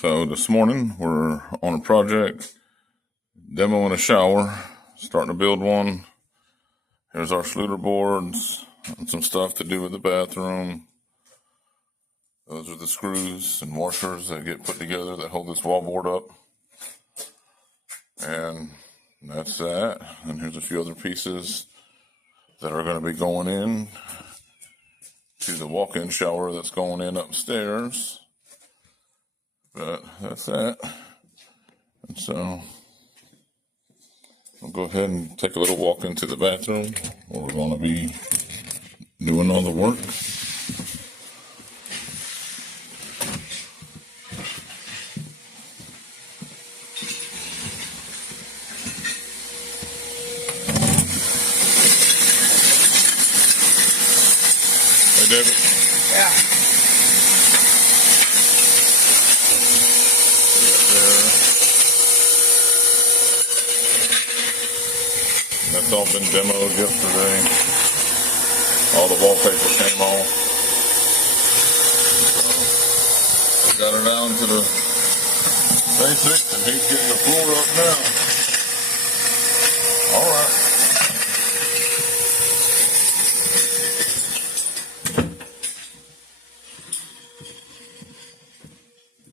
So this morning we're on a project, demoing a shower, starting to build one. Here's our Schluter boards and some stuff to do with the bathroom. Those are the screws and washers that get put together that hold this wallboard up. And that's that. And here's a few other pieces that are going to be going in to the walk-in shower that's going in upstairs. But that's that. And so I'll go ahead and take a little walk into the bathroom where we're going to be doing all the work. Hey, David. Yeah. That's all been demoed yesterday. All the wallpaper came off. So I got her down to the basics, and he's getting the floor up now. All right.